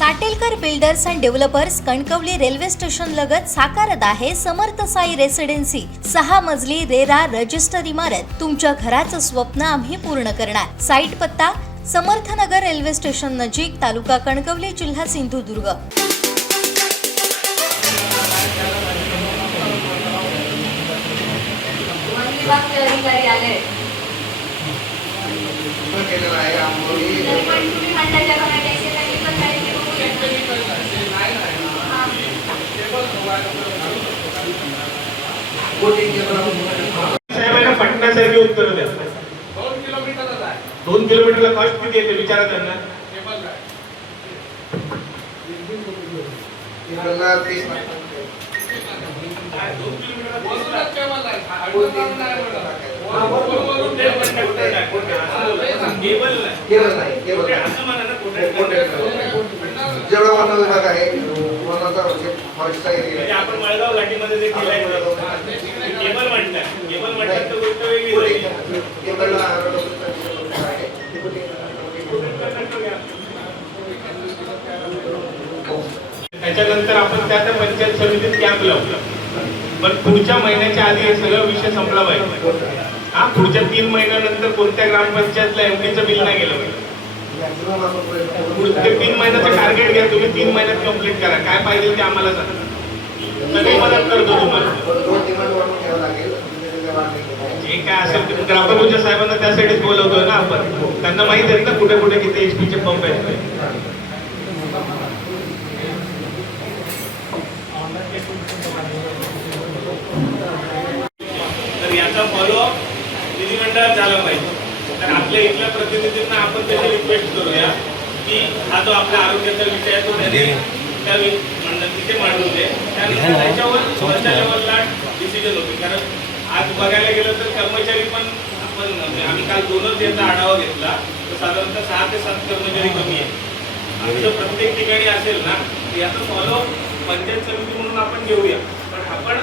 Satelkar builders and developers Kankavli railway station लगत साकारत आहे समर्थ साई रेसिडेन्सी 6 मजली रेरा रजिस्टर इमारत। तुमच्या घराचं स्वप्न आम्ही पूर्ण करणार। साईट पत्ता समर्थनगर रेल्वे स्टेशन नजीक, तालुका कणकवली, जिल्हा सिंधुदुर्ग। साहेबांना पटण्यासारखी उत्तर द्या। 2 किलोमीटरला कॉस्ट किती येते विचारा त्यांना। जेवढा वन विभाग आहे वनाचा फॉरेस्टचा एरिया आपण मळगाव घाटीमध्ये जे केलंय केबल म्हणतात, केबल म्हणतात तर गोष्ट वेगळी आहे। केबलला त्याच्यानंतर आपण त्या पंचायत समितीत कॅम्प लावला, पण पुढच्या महिन्याच्या आधी हे सगळं विषय संपला पाहिजे। हा पुढच्या 3 महिन्यानंतर कोणत्या ग्रामपंचायतला एमडीचं बिल नाही गेलं पाहिजे। पुढचे 3 महिन्याचं टार्गेट घ्या तुम्ही, 3 महिन्यात कंप्लीट करा। काय पाहिजे ते आम्हाला सांगा, सगळी मदत करतो तुम्हाला। जे काय असेल ते ग्रामपंचायत साहेबांना त्यासाठीच बोलवतोय ना आपण, त्यांना माहिती आहे ना कुठे कुठे किती एचपीचे पंप आहेत। तर याचा फॉलोअप विधिमंडळात झाला पाहिजे। तर आपल्या इथल्या प्रतिनिधींना आपण त्याची रिक्वेस्ट करूया की हा जो आपल्या आरोग्याचा विषय आहे तो त्यांनी तिथे मांडून दे, त्यानंतर त्याच्यावर वरच्या लेवलला डिसिजन होते। कारण आज बघायला गेलं तर कर्मचारी पण आम्ही काल 2च याचा आढावा घेतला, तर साधारणतः 6 ते 7 कर्मचारी कमी आहे। असं प्रत्येक ठिकाणी असेल ना, याचा फॉलोअप पंचायत समिती म्हणून आपण घेऊया। पण आपण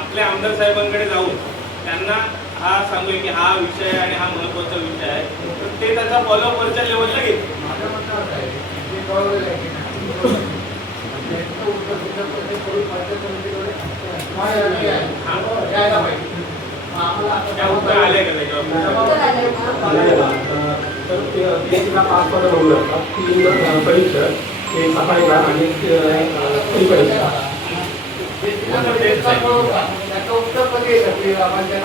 आपल्या आमदार साहेबांकडे जाऊन त्यांना हा सांगूया की हा विषय आणि हा महत्त्वाचा विषय आहे, तर ते त्याचा फॉलोअप वरच्या लेवलला घेतील। त्या उत्तर आले का त्याच्यावर?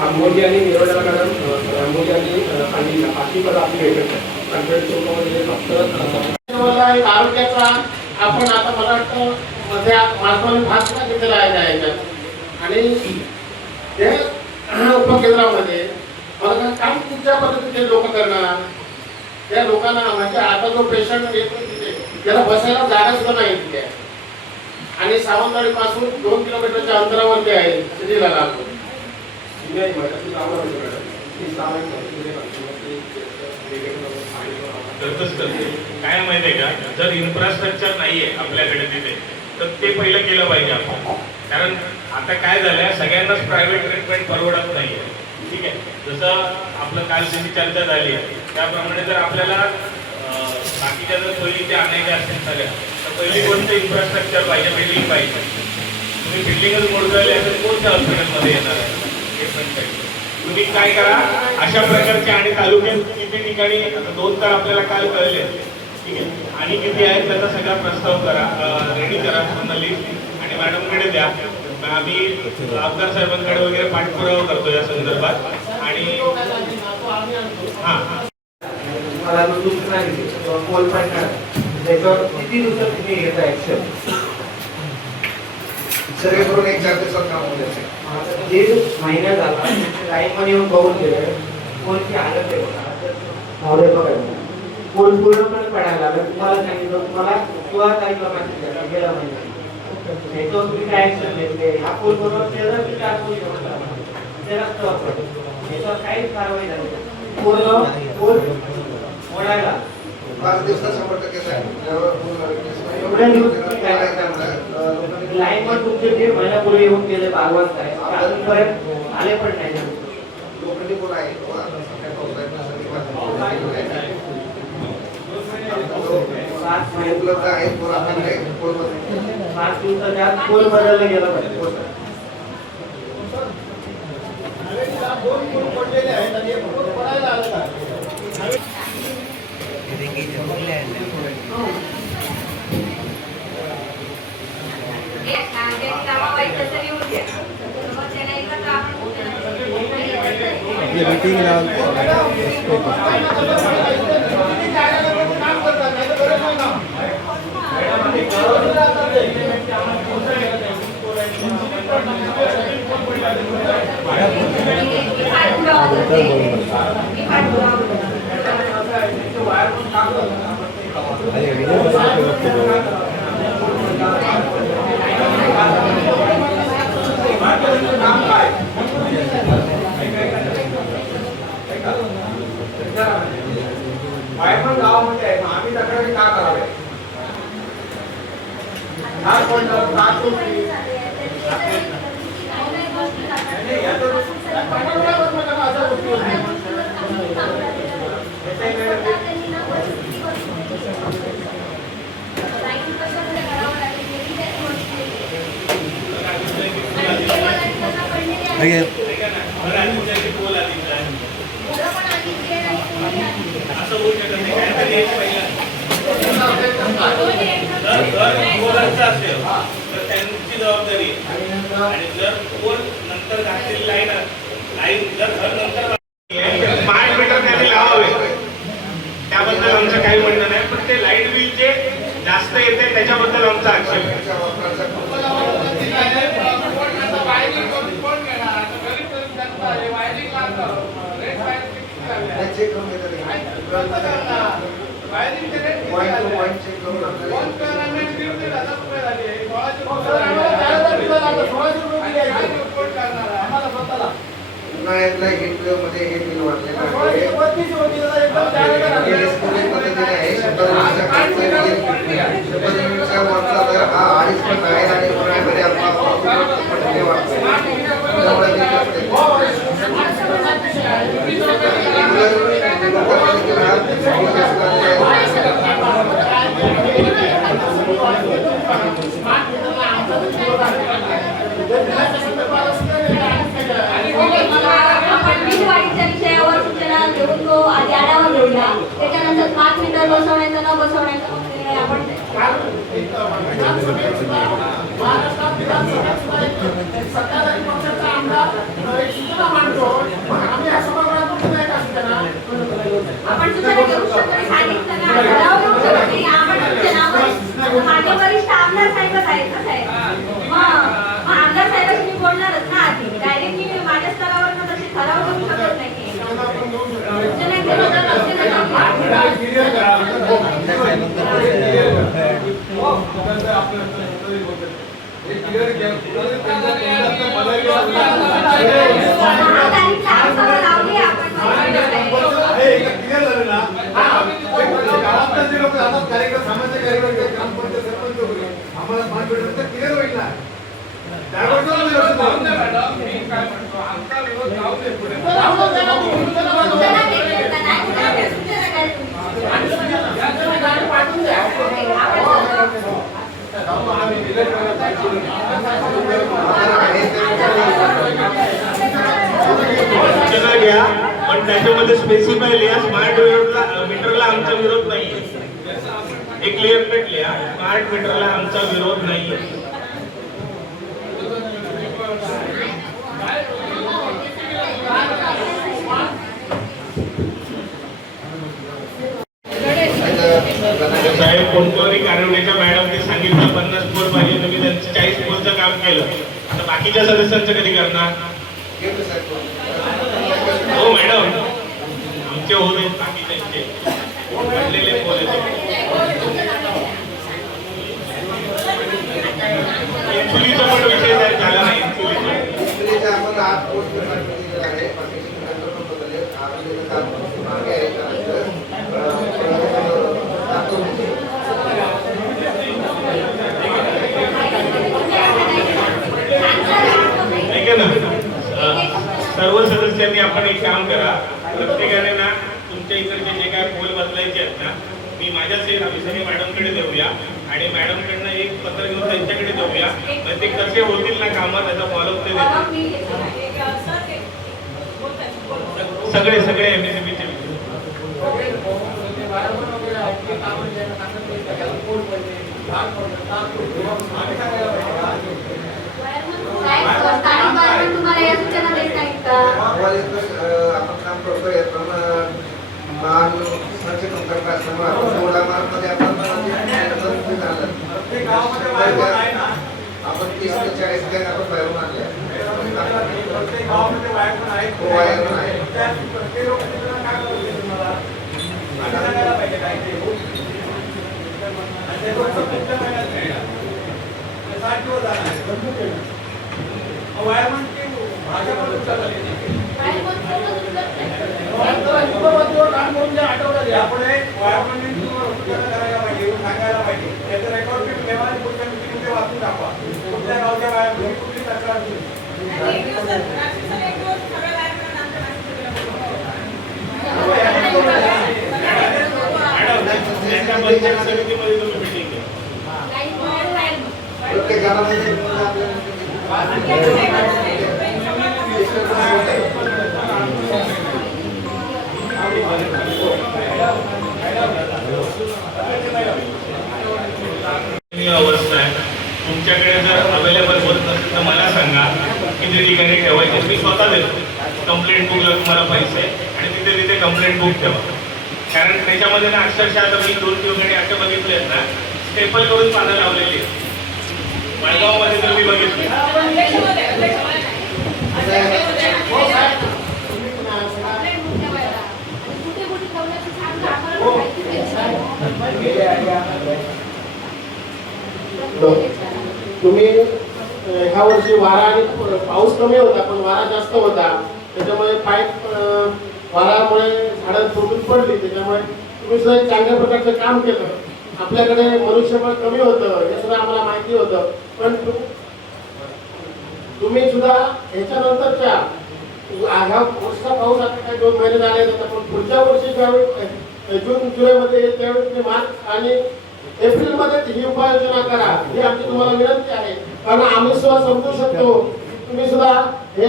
आंबोली आणि निरोड्याला कारण आंबोली आणि सांगलीला बाकी पद आपली भेटत नाही। फक्त आरोग्याचा आपण आता मला वाटतं मध्ये मार्गवरील भाग सुद्धा घेतलेला आहे याच्यात, आणि ते उपकेंद्रामध्ये मला काम कुठच्या पद्धतीने लोक करणार, त्या लोकांना म्हणजे आता जो पेशंट येतो तिथे त्याला बसायला जागा सुद्धा नाही तिथे, आणि सावंतवाडी पासून 2 किलोमीटरच्या अंतरावरती आहे सिटीला लागतो। काय माहितीये का, जर इन्फ्रास्ट्रक्चर नाहीये आपल्याकडे तिथे तर ते पहिलं केलं पाहिजे आपण। कारण आता काय झालंय, सगळ्यांनाच प्रायव्हेट ट्रीटमेंट परवडत नाहीये। ठीक आहे, जसं आपलं काल जी चर्चा झाली त्याप्रमाणे जर आपल्याला बाकीच्या जर सोयी ते आणायच्या असतील सगळ्या, तर पहिली कोणतं इन्फ्रास्ट्रक्चर पाहिजे, बिल्डिंग पाहिजे। तुम्ही बिल्डिंगच मोडवायला तर कोणत्या हॉस्पिटलमध्ये येणार आहे ट्रीटमेंटसाठी? तुम्ही काय करा, अशा प्रकारचे आणि तालुक्यात किती ठिकाणी 2 तर आपल्याला काल कळले, ठीक आहे, आणि किती आहेत त्याचा सगळा प्रस्ताव करा, रेडी करा पूर्ण लिस्ट आणि मॅडमकडे द्या। आम्ही आमदार साहेबांकडे वगैरे पाठपुरावा करतो या संदर्भात। आणि हां मला दुसरा पोल पॉईंट त्याच्यावर किती दिवसात तुम्ही घेता ऍक्शन? सर्वे करून 1-4 दिवसात काम होईल। 1.5 महिना झाला टाइम मध्ये येऊन बघून गेलं, कोणती हालत आहे बघा, पोल पूर्णपणे पडायला लागला। तुम्हाला सांगितलं, तुम्हाला 16 तारीखला माहिती द्या गेला महिना, त्याच्यावर तुम्ही काय ऍक्शन घेतले? हा पोल बरोबर केलं की 4 पोल याच्यावर काहीच कारवाई झाली पूर्ण पोल मोडायला 5 दिवसात 100% लाईन वर तुमचे 1.5 महिन्यापूर्वी येऊन गेले बागवान साहेब, अजूनपर्यंत आले पण नाही। लोखंडी पोल आहे 5 ते उपलब्ध आहेत पोल आपल्याकडे पोल बदलले. 5 दिवसाच्या आत पोल बदलला गेला पाहिजे. हो सर. दोन पूल पडलेले आहेत आणि एक पूल पडायला आलेला आहे. वायफळ गावामध्ये आहे, मग आम्ही तक्रारी का करावे? असं होऊ शकत नाही. काहीतरी एक पहिला पोलांचा असेल तर त्यांची जबाबदारी आहे. आणि जर पोल नंतर घातलेली लाईन जर घर नंतर स्मार्ट मीटर त्यांनी लावावे त्याबद्दल आमचं काही म्हणणं नाही, पण ते लाईट बिल जे जास्त येते त्याच्याबद्दल आमचा आक्षेप आहे. चेक करून घेतात. पॉईंट टू पॉईंट चेक करून उन्हाळ्यातल्या हीट वेव्ह मध्ये हे बिल वाढलेलं आहे. पद्धतीने आहे 100 युनिटचा वरचा दर हा 2.5 आहे आणि उन्हाळ्यामध्ये आपला पटके वाढतो. त्यामुळे विषयावर सूचना घेऊन तो आधी आढावा घेऊया. त्याच्यानंतर स्मार्ट मीटर बसवण्याचं न बसवण्याचं आपण आपण सूचना घेऊ शकतो. सांगितलं ना ठराव घेऊ शकत नाही. आपण सूचना माझे वरिष्ठ आमदार साहेबच आहेत कसं आहे मग आमदार साहेबांशी मी बोलणारच ना आधी. डायरेक्ट मी माझ्या स्तरावर तसे ठराव करू शकत नाही. सूचना घेऊन सूचना घ्या, पण त्याच्यामध्ये स्पेसिफाय लिहा स्मार्ट मीटरला आमचा विरोध नाहीये. एक क्लिअर कट लिहा स्मार्ट मीटरला आमचा विरोध नाहीये. साहेब कोणत्याही कारवण्याच्या मॅडमने सांगितलं 50 पोल पाहिजे, तुम्ही त्यांचं 40 पोलचं काम केलं. आता बाकीच्या सदस्यांचं कधी करणार? हो मॅडम, आमचे होत आहेत बाकीच्यांचे पडलेले पोल इन्सुलिनचा पण विषय त्यात झाला नाही. इन्सुलिनचा आपण आज पोस्ट दिलेला आहे. परमिशन कंट्रोल बदलले आपले काम मागे आहे ऐका ना, सर्व सदस्यांनी आपण एक काम करा, प्रत्येकाने ना तुमच्या इकडचे जे काय पोल बदलायचे आहेत ना मी माझ्याच एक अभिषेक मॅडमकडे देऊया आणि मॅडमकडनं एक पत्र घेऊन त्यांच्याकडे देऊया. म्हणजे ते कसे होतील ना कामं त्याचा फॉलोअप ते देतील. सगळे एमएससीबीचे तुम्हाला या सूचना देत नाहीत का? आपण काम करतोय पण मान सचेतन करत असल्यामुळे आपण थोड्या मार्कमध्ये आपण 30 ते 40 गॅंग आपण बाहेरून आणल्या. समितीमध्ये तुम्ही मीटिंग घ्या. प्रत्येक गावामध्ये अवस्था आहे. तुमच्याकडे जर अवेलेबल होत नसेल तर मला सांगा, किती ठिकाणी ठेवायचे मी स्वतः देतो. कंप्लेंट बुकला तुम्हाला पैसे आणि तिथे तिथे कंप्लेंट बुक ठेवा. कारण त्याच्यामध्ये ना अक्षरशः आता मी 2 ठिकाणी असे बघितले आहेत ना, स्टेपल करून पानं लावलेली आहेत. माळगावमध्ये तर मी बघितले. तुम्ही ह्या वर्षी वारा आणि पाऊस कमी होता पण वारा जास्त होता, त्याच्यामुळे पाईप वारामुळे झाडं तुटून पडली. त्याच्यामुळे तुम्ही सुद्धा एक चांगल्या प्रकारचं काम केलं. आपल्याकडे मनुष्यबळ कमी होतं हे सुद्धा आम्हाला माहिती होतं, पण तुम्ही सुद्धा ह्याच्यानंतरच्या ह्या वर्षाचा पाऊस आता काही 2 महिने झाले होता, पण पुढच्या वर्षी ज्यावेळी जून जुलैमध्ये येईल त्यावेळी तुम्ही मार्च आणि एप्रिलमध्ये ही उपाययोजना करा, ही आमची तुम्हाला विनंती आहे. कारण आम्ही सुद्धा समजू शकतो तुम्ही सुद्धा हे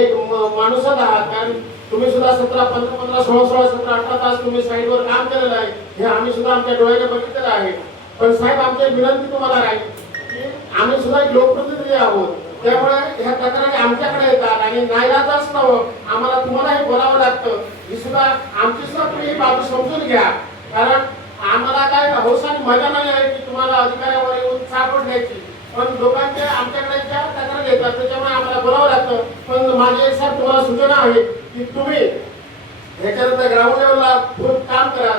माणूसच आहात. कारण तुम्ही सुद्धा 17, 15, 16, 17, 18 तास तुम्ही साईडवर काम केलेलं आहे, हे आम्ही सुद्धा आमच्या डोळ्याने बघितलेलं आहे. पण साहेब आमची विनंती तुम्हाला राहील की आम्ही सुद्धा एक लोकप्रतिनिधी आहोत, त्यामुळे ह्या तक्रारी आमच्याकडे येतात आणि नाईलाजाच नव्हतं आम्हाला तुम्हालाही बोलावं लागतं. ही सुद्धा आमची सुद्धा तुम्ही ही बाजू समजून घ्या. कारण आम्हाला काय हौस आणि मजा नाही आहे की तुम्हाला अधिकाऱ्यावर येऊन सापड द्यायची, पण लोकांच्या आमच्याकडे ज्या तक्रारी येतात त्याच्यामुळे आम्हाला बोलावं लागतं. पण माझी एक साहेब तुम्हाला सूचना आहे की तुम्ही ह्याच्यानंतर ग्राउंड लेवलला खूप काम करा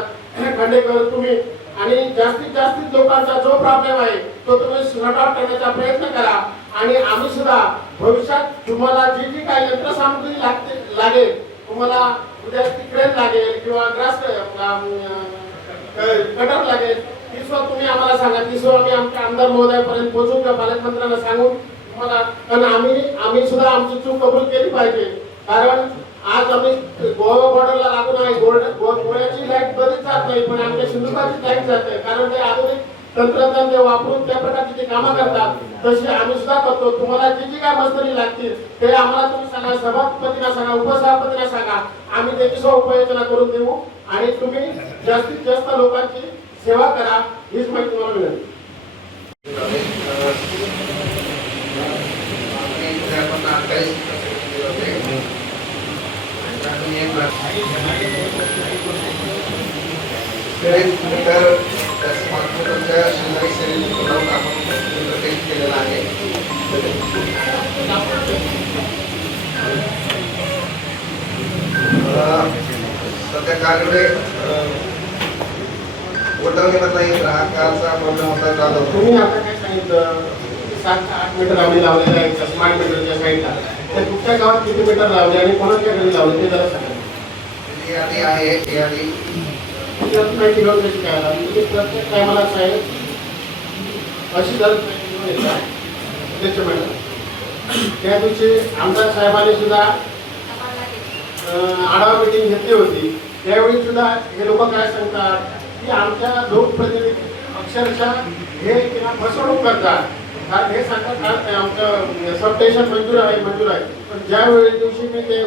खंडेकर तुम्ही, आणि जास्तीत जास्त लोकांचा जो प्रॉब्लेम आहे तो तुम्ही सॉर्ट आउट करण्याचा प्रयत्न करा. आणि आम्ही सुद्धा भविष्यात तुम्हाला जी जी काही यंत्रसामुग्री लागेल तुम्हाला उद्या तिकडे लागेल किंवा ग्रास कटर लागेल ती सुद्धा तुम्ही आम्हाला सांगा. ती सुद्धा आम्ही आमच्या आमदार महोदयापर्यंत पोहोचून किंवा पालकमंत्र्यांना सांगून तुम्हाला, कारण आम्ही सुद्धा आमची चूक कबूल केली पाहिजे. कारण आज आम्ही गोवा बॉर्डरला लागून आहे. गोव्याची लाईट बरीच जात नाही, पण आमच्या सिंधुदुर्गाची लाईट जाते. कारण ते आधुनिक तंत्रज्ञान ते वापरून त्या प्रकारची ते कामं करतात, तशी आम्ही सुद्धा करतो. तुम्हाला जी जी काय मजुरी लागतील ते आम्हाला तुम्ही सांगा, सभापतींना सांगा, उपसभापतींना सांगा, आम्ही त्याची सुद्धा उपाययोजना करून देऊ आणि तुम्ही जास्तीत जास्त लोकांची सेवा करा, हीच माहिती तुम्हाला मिळेल. केलेला आहे. सध्या कालकडे वटवणीमधला एक ग्राहकाचा प्रॉब्लेम होता चालू. तुम्ही आता काय सांगितलं 7-8 मीटर आम्ही लावलेले आहेत स्मार्ट मीटरच्या साईडला, त्या कुठल्या गावात किती मीटर लावले आणि कोणाच्या घरी लावले ते जरा सांगा. यादी आहे, यादी माहिती घेऊन कशी काय तुम्ही प्रत्येक टायमाला साहेब अशी गरज त्याच्यामुळे त्या दिवशी आमदार साहेबांनी सुद्धा आढावा मीटिंग घेतली होती. त्यावेळी सुद्धा हे लोक काय सांगतात की आमच्या लोकप्रतिनिधी अक्षरशः हे किंवा फसवणूक करतात. कारण हे सांगतात आमचं सबस्टेशन मंजूर आहे. पण ज्या दिवशी मी ते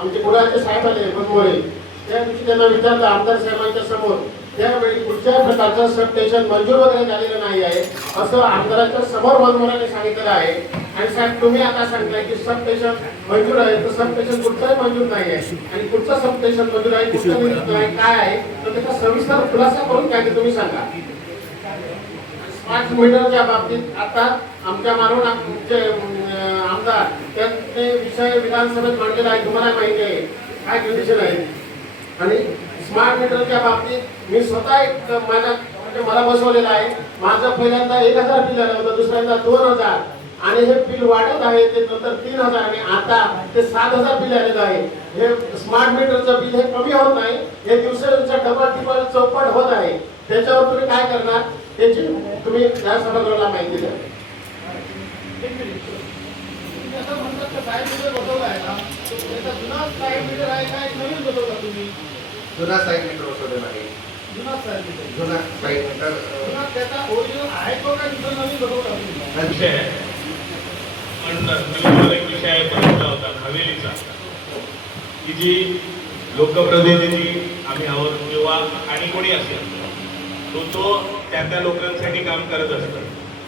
आमचे कुडाचे साहेब आले बनमोरे, त्या दिवशी त्यांना विचारलं आमदार साहेबांच्या समोर, त्यावेळी कुठल्याही प्रकारचं सबस्टेशन मंजूर वगैरे झालेलं नाही आहे असं आमदाराच्या समोर बनमोराने सांगितलेलं आहे. आणि साहेब तुम्ही आता सांगताय की सबस्टेशन मंजूर आहे, तर सबस्टेशन कुठचंही मंजूर नाही आहे. आणि कुठचं सबस्टेशन मंजूर आहे, कुठचं मंजूर नाही, काय आहे, तर त्याचा सविस्तर खुलासा करून काय ते तुम्ही सांगा. स्मार्ट मीटरच्या बाबतीत आता आमच्या मानून आमचे आमदार त्याचे विषय विधानसभेत मांडलेला आहे, तुम्हाला माहिती आहे काय कंडिशन आहे. आणि स्मार्ट मीटरच्या बाबतीत मी स्वतः एक म्हणजे मला बसवलेलं आहे. माझं पहिल्यांदा 1000 बिल आलं होतं, दुसऱ्यांदा 2000, आणि हे बिल वाढत आहे, ते नंतर 3000 आणि आता ते 7000 बिल आलेलं आहे. हे स्मार्ट मीटरचं बिल हे कमी होत नाही, हे दिवसेदिवस डबल टिबल चौपट होत आहे. त्याच्यावर तुम्ही काय करणार त्याची तुम्ही या सभागृहाला माहिती द्या. जुना साईड मीटर बसवलेला आहे. जुना साईड मीटर विषय आहे. पण तुम्हाला एक विषय बघितला होता हवेलीचा, की जी लोकप्रतिनिधी आम्ही आहोत किंवा आणि कोणी असेल तो त्या लोकांसाठी काम करत असतो.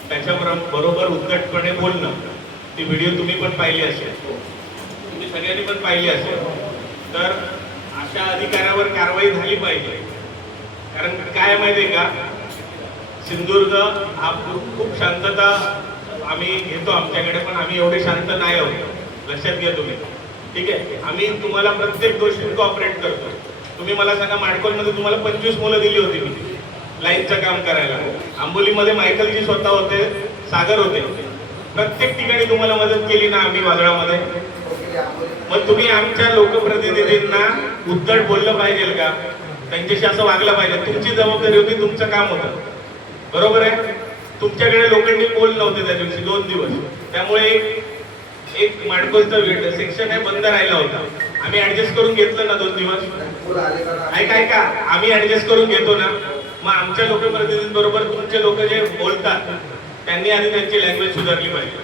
त्याच्याबरोबर उद्धटपणे बोलणं, ती व्हिडिओ तुम्ही पण पाहिली असेल, तुम्ही सगळ्यांनी पण पाहिली असेल. तर अशा अधिकाऱ्यावर कारवाई झाली पाहिजे. कारण काय माहिती आहे का, सिंधुदुर्ग हा खूप शांतता आम्ही घेतो आमच्याकडे, पण आम्ही एवढे शांत नाही आहोत, लक्षात घ्या तुम्ही. ठीक आहे, आम्ही तुम्हाला प्रत्येक गोष्टीत कॉपरेट करतो. तुम्ही मला सांगा, माडकोलमध्ये तुम्हाला 25 मुलं दिली होती मी लाईनचं काम करायला. आंबोलीमध्ये मायकलजी स्वतः होते, सागर होते, प्रत्येक ठिकाणी तुम्हाला मदत केली ना आम्ही वादळामध्ये. मग तुम्ही आमच्या लोकप्रतिनिधींना उद्धट बोललं पाहिजे का, त्यांच्याशी असं वागलं पाहिजे. तुमची जबाबदारी होती, तुमचं काम होतं, बरोबर आहे. तुमच्याकडे लोकांनी बोल नव्हते त्या दिवशी 2 दिवस, त्यामुळे एक माडकोलचं सेक्शन आहे बंद राहिला होता. आम्ही ऍडजस्ट करून घेतलं ना 2 दिवस. ऐका आम्ही ऍडजस्ट करून घेतो ना. मग आमच्या लोकप्रतिनिधींबरोबर तुमचे लोक जे बोलतात त्यांनी आधी त्यांची लँग्वेज सुधारली पाहिजे.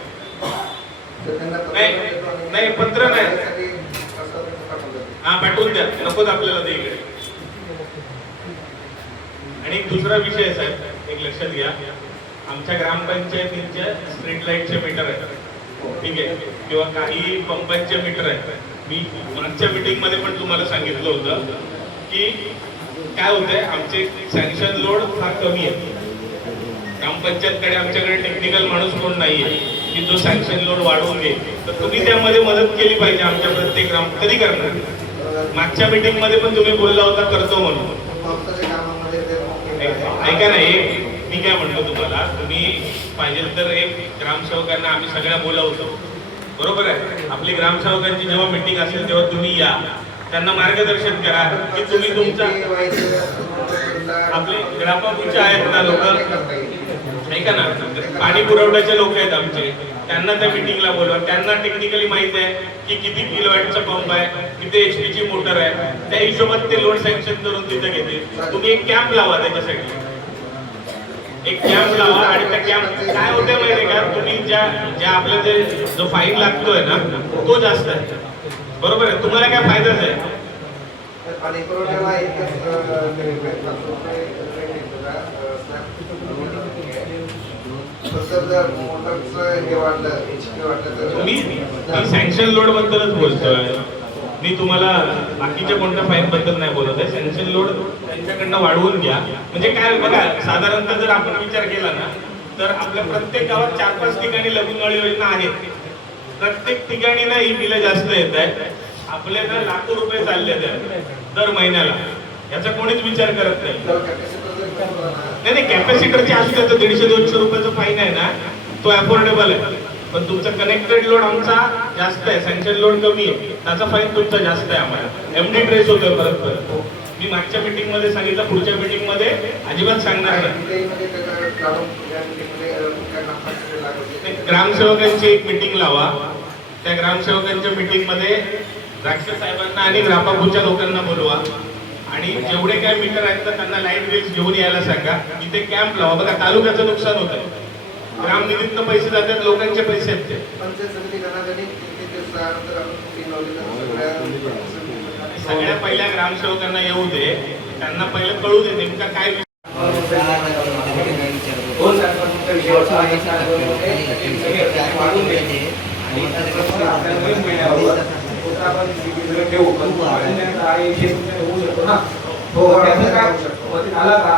नाही पत्र नाही, हा पाठवून द्या, नकोच आपल्याला ते इकडे. आणि दुसरा विषय साहेब एक लक्षात घ्या, आमच्या ग्रामपंचायतीच्या स्ट्रीट लाईटचे मीटर आहेत, ठीक आहे, किंवा काही पंपांचे मीटर आहेत. मी मागच्या मीटिंग मध्ये पण तुम्हाला सांगितलं होतं की काय होतंय, आमचे सँक्शन लोड फार कमी आहे. ग्रामपंचायतकडे आमच्याकडे टेक्निकल माणूस कोण नाहीये की जो सँक्शन लोड वाढवून घेईल. तर तुम्ही त्यामध्ये मदत केली पाहिजे आमच्या प्रत्येक ग्राम. कधी करणार? मागच्या मीटिंग मध्ये पण तुम्ही बोलला होता करतो म्हणून. ऐका ना, मी काय म्हणतो तुम्हाला, तुम्ही पाहिजे तर एक ग्रामसेवकांना आम्ही सगळ्या बोलावतो, बरोबर आहे. आपली ग्रामसेवकांची जेव्हा मीटिंग असेल तेव्हा तुम्ही या, त्यांना मार्गदर्शन करा की तुम्ही तुमचा, आपले ग्रामपंचायत आहेत ना लोक, ऐका ना, पाणी पुरवठ्याचे लोक आहेत आमचे, त्यांना त्या मीटिंगला बोलवा. त्यांना टेक्निकली माहिती आहे की किती किलोवॅटचा पंप आहे, किती HP ची मोटर आहे, त्या हिशोबात ते लोड सँक्शन करून तिथे घेतील. तुम्ही एक कॅम्प लावा त्याच्यासाठी, एक कॅम्प लावा. आणि त्या कॅम्प काय होते माहिती का, तुम्ही ज्या आपल्या जो फाईन लागतोय ना तो जास्त आहे, बरोबर आहे. तुम्हाला काय फायदाच आहे. पाणी पुरवठ्याला मी सँक्शन लोड बद्दलच बोलतोय. मी तुम्हाला बाकीच्या कोणत्या फाईन बद्दल नाही बोलत आहे. सँक्शन लोड त्यांच्याकडनं वाढवून घ्या. म्हणजे काय बघा, साधारणतः जर आपण विचार केला ना तर आपल्या प्रत्येक गावात 4-5 ठिकाणी लघुनळ योजना आहेत. प्रत्येक ठिकाणी ना ही बिलं जास्त येत आहेत. आपले ना लाखो रुपये चालले दर महिन्याला, याचा कोणीच विचार करत नाही. कॅपॅसिटरचे असू तर 150-200 रुपयाचा फाईन आहे ना, तो अफोर्डेबल आहे. पण तुमचा कनेक्टेड लोड आमचा जास्त आहे, सँक्शन लोड कमी आहे, त्याचा फाईन तुमचा जास्त आहे. आम्हाला MD ट्रेस होतोय परत. मी मागच्या मीटिंग मध्ये सांगितलं, पुढच्या मीटिंग मध्ये अजिबात सांगणार नाही. ग्रामसेवकांची एक मीटिंग लावा. त्या ग्रामसेवकांच्या मीटिंग मध्ये द्राक्ष साहेबांना आणि ग्रामपूरच्या लोकांना बोलवा आणि जेवढे काय मीटर आहेत तर त्यांना लाईट बिल्स घेऊन यायला सांगा. इथे कॅम्प लावा. बघा तालुक्याचं नुकसान होतं. ग्रामनिधीतनं पैसे जातात, लोकांचे पैसे आहेत ते. पंचायत समिती गणागणित 3 दिवसानंतर आपण meeting लावली तर सगळ्या पहिल्या ग्रामसेवकांना येऊ दे, त्यांना पहिलं कळू दे नेमका काय विषय. दोन तासाचा विषय होता. एक तास मागून द्यायचे आणि आपण ठेवू पण होऊ शकतो ना. हो त्याचं काय झाला का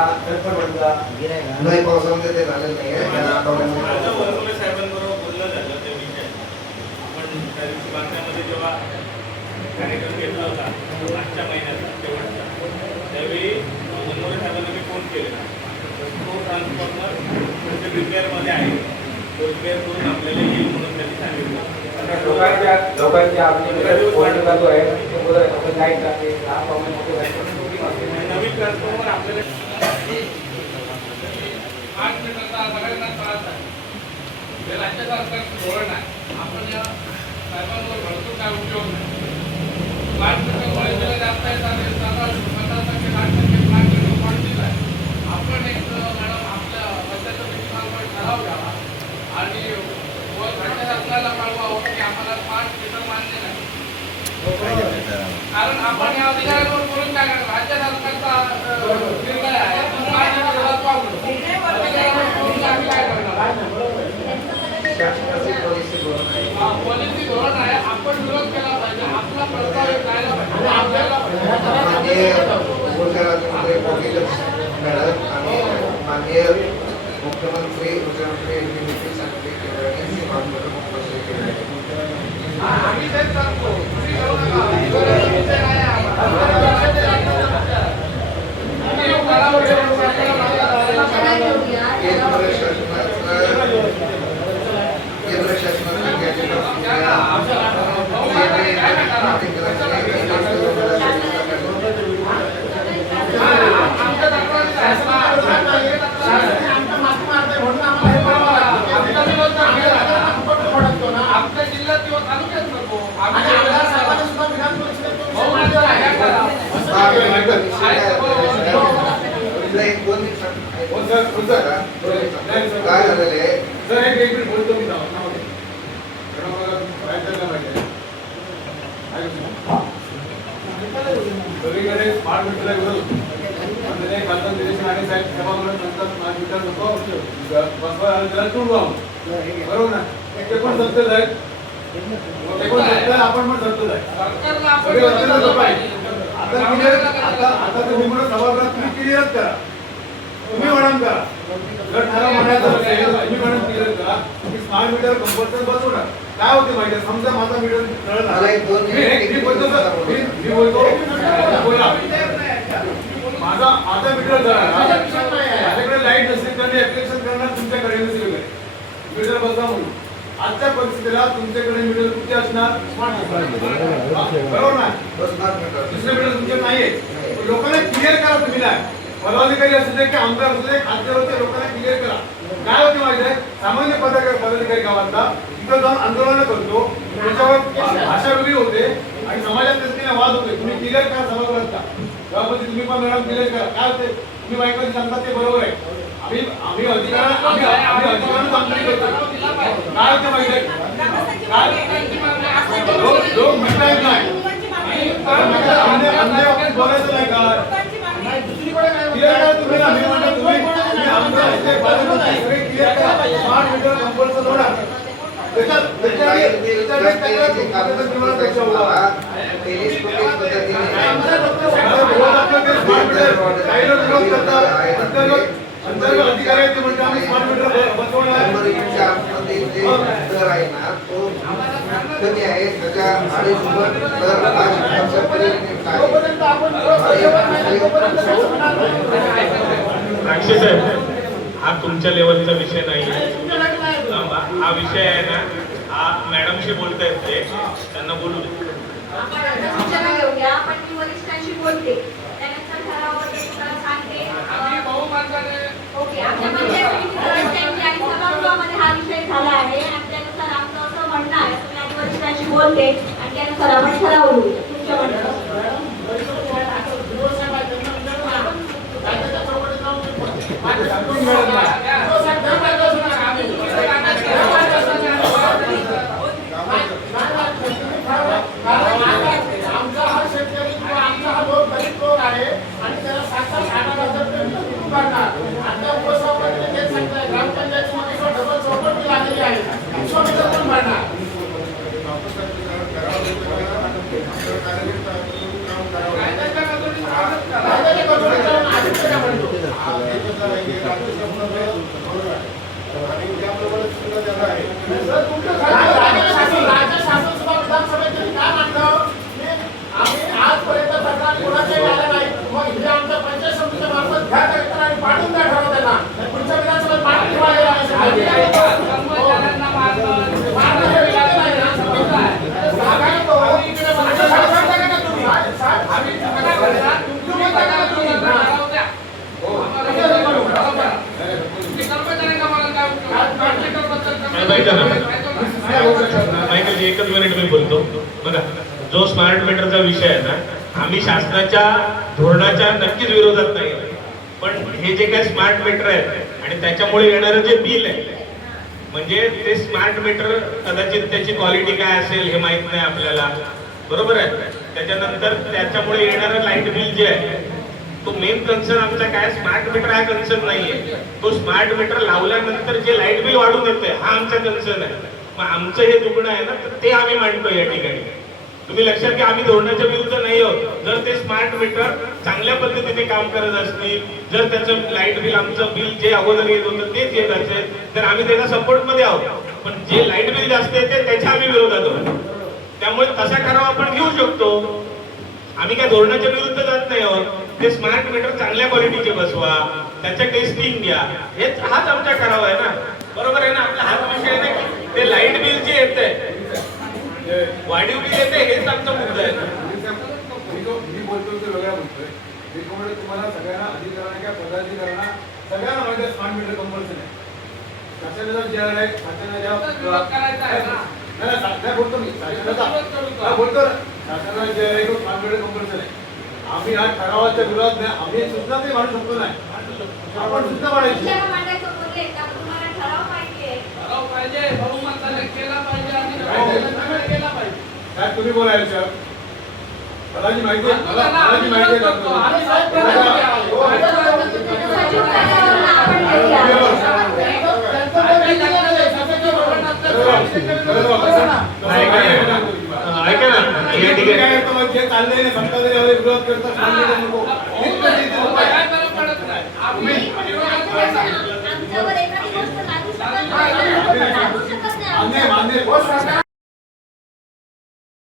नाही, पावसामध्ये ते झालेलं नाही आहे. त्या आठवड्यामध्ये माझं वरवले साहेबांबरोबर बोलणं झालं ते विषय. आपण त्या दिवशी बांधण्यामध्ये जेव्हा कार्यक्रम घेतला होता मागच्या महिन्याचा शेवटचा, त्यावेळी वनवले साहेबांना मी फोन केलेला. तो ट्रान्सफॉर्मर रिपेअरमध्ये आहे, तो रिपेअर करून आपल्याला येईल म्हणून त्यांनी सांगितलं. लोकांच्या नवीन ट्रान्सफॉर्मर आपल्याला राज्य सरकारचं धोरण आहे. आपण या साहेबांवर भरपूर काय उपयोग नाही. 5% जास्त आहे, 50% 60% पडतील आहे. आपण एक मॅडम आपल्या राज्याच्या व्यक्तीमार्फत ठराव घ्यावा आणि राज्य सरकारला कळवावं की आम्हाला 5 मीटर मान्य नाही. कारण आपण या अधिकाऱ्यांवर बोलून काय करणार. राज्य सरकारचा निर्णय आहे, पण 5 मीटरला पावलं. अधिकाऱ्यांवर बोलून आम्ही काय करणार. शासनाची पॉलिसी धोरण आहे. पॉलिसी धोरण आहे. आपण विरोध केला पाहिजे. आपला प्रस्ताव जायला पाहिजे. आपल्याला माननीय उपमुख्यमंत्री भोगीलक्ष मॅडम आणि माननीय मुख्यमंत्री यांनी देखील सांगितले की रणनीती मार्गदर्शन उपस्थित केले आहे. आम्ही तेच सांगतो. तुम्ही करू नका. विषय काय आहे आम्हाला. केंद्र शासनाचा आपल्या जिल्ह्यात किंवा तालुक्यात नको. काय झालेलं आहे. सगळीकडे स्मार्ट मीटर विरोध म्हणजे खासदार दिनेश नाणे साहेब सभागृहात नंतर स्मार्ट मीटर नको बसवा त्याला तोडवा बरोबर ना. ते पण सत्तेत आहेत, ते पण सत्तेत, आपण पण सत्तेत आहे. आता तुम्ही म्हणून सभागृहात तुम्ही क्लिअर करा. तुम्ही म्हणून करा. जर ठराव म्हणायचं असेल तुम्ही म्हणून क्लिअर करा की स्मार्ट मीटर कंपल्सरी बसवू नका. काय होते माहिती समजा माझा मीटर मला एक दोन मी बोलतो बोला माझा मीटर माझ्याकडे लाईट नसेल तर मी ऍप्लिकेशन करणार तुमच्याकडे नसेल मीटर बसवा म्हणून. आजच्या परिस्थितीला तुमच्याकडे मीटर कुठे असणार स्मार्ट बरोबर ना. दुसरे मीटर तुमचे नाहीये. लोकांना क्लिअर करा. तुम्ही नाही पदाधिकारी असू दे की आमदार असू दे खासदार होते लोकांना क्लिअर करा. काय होते माहिती आहे सामान्य पदाधिकारी गावातला तिथं जाऊन आंदोलन करतो त्याच्यावर भाषा वेगळी होते आणि समाजात दृष्टीने वाद होते. तुम्ही क्लिअर करा सभागृहात गावामध्ये तुम्ही पण मॅडम क्लिअर करा. काय होते तुम्ही बायकांनी सांगता ते बरोबर आहे. आम्ही अधिकारांना चांगली करतो. काय होते माहिती आहे लोक म्हणतायत नाही बोलायचं नाही का क्लिअर करा तुम्ही. आम्ही म्हणतो तुम्ही आमदार क्लिअर करा. स्मार्ट मीटर कंपल्सरी जोडा. अधिकारी म्हणतो आम्ही स्मार्ट मीटर बसवणार. दर आहे ना तो कमी आहे. त्याच्या 2.5 दर राक्षस साहेब हा तुमच्या लेवलचा विषय नाही. हा विषय आहे ना हा मॅडमशी बोलतायत ते त्यांना बोलू दे. आपण सूचना घेऊया. पण मी वरिष्ठांशी बोलते त्यानंतर ठरावाबद्दल तुम्हाला सांगते. आम्ही बहुमार्गाने ओके आमच्या पंचायत समितीच्या रस्त्यांची आणि सभागृहामध्ये हा विषय झाला आहे आणि त्यानुसार आमचं असं म्हणणं आहे. तुम्ही आधी वरिष्ठांशी बोलते आणि त्यानुसार आपण ठराव घेऊ तुमच्या म्हणण्यानुसार. मिळत नाही. हो साहेब, दर मार्गदर्शन आहे. आम्ही दर मार्गदर्शन आहे. आमचा हा शेतकरी किंवा आमचा हा लोक गरीब लोक आहे आणि त्याला 7,000-8,000 रुपये कुठून काढणार? आता उपसभापतीने तेच सांगितलंय, ग्रामपंचायतीमध्ये डबल चौकट लागलेली आहे. विश्वामित्र कोण भरणार? राज्य शासन सुद्धा विधानसभेत काय मांडलं की आम्ही आजपर्यंत तक्रार कोणाच्याही आल्या नाही. मग हे आमच्या पंचायत समितीच्या मार्फत घ्या तक्रार आणि पाठवून द्या ठरवलं त्यांना. पुढच्या विधानसभेत पाठवून ठेवायला मायकल एकच मिनिट मी बोलतो बघा. जो स्मार्ट मीटरचा विषय आहे ना, आम्ही शासनाच्या धोरणाच्या नक्कीच विरोधात नाही, पण हे जे काही स्मार्ट मीटर आहे आणि त्याच्यामुळे येणारं जे बिल आहे, म्हणजे ते स्मार्ट मीटर कदाचित त्याची क्वालिटी काय असेल हे माहित नाही आपल्याला, बरोबर आहे. त्याच्यानंतर त्याच्यामुळे येणारं लाईट बिल जे आहे, तो मेन कन्सर्न आमचा काय, स्मार्ट मीटर हा कन्सर्न नाहीये. तो स्मार्ट मीटर लावल्यानंतर जे लाईट बिल वाढून येते हा आमचा कन्सर्न आहे. मग आमचं हे दुखणं आहे ना, तर ते आम्ही मांडतो या ठिकाणी. तुम्ही लक्षात घ्या, आम्ही धोरणाच्या विरुद्ध नाही आहोत. जर ते स्मार्ट मीटर चांगल्या पद्धतीने काम करत असतील, जर त्याचं लाईट बिल, आमचं बिल जे अगोदर येत होतं तेच येत असेल, तर आम्ही त्याच्या सपोर्ट मध्ये आहोत. पण जे लाईट बिल जास्त येते त्याच्या आम्ही विरोधात आहोत. त्यामुळे तसा ठराव आपण घेऊ शकतो. आम्ही काय धोरणाच्या विरुद्ध जात नाही आहोत. ते स्मार्ट मीटर चांगल्या क्वालिटीचे बसवा, त्याचं टेस्टिंग घ्या, हाच आमचा ठराव आहे ना, बरोबर आहे ना. आपला हाच विषय आहे ना की ते लाईट बिल जे येते, वाढीव बिल येते, हेच आमचा मुद्दा आहे ना. मी बोलतो ते वेगळा बोलतोय. त्याच्यामुळे तुम्हाला सगळ्यांना अधिकाऱ्यांना किंवा पदाधिकाऱ्यांना सगळ्यांना माहिती आहे स्मार्ट मीटर कंपल्सरी आहे. शासनाचा जे आहे, शासनाच्या बोलतो मी, शासनाचा बोलतो ना, शासनाचा जे आहे तो स्मार्ट मीटर कंपल्सरी आहे. आम्ही हा ठरावाच्या विरोधात नाही, आम्ही सूचना तरी मांडू शकतो नाही, आपण सूचना मांडायची. साहेब तुम्ही बोलायचं, मलाची माहिती आहे, मलाची माहिती आहे ऐका ना, या ठिकाणी जे चाललंय ना, समजा तरी विरोध करतात आमच्यावर एखादी गोष्ट लागू शकत नाही. मान्य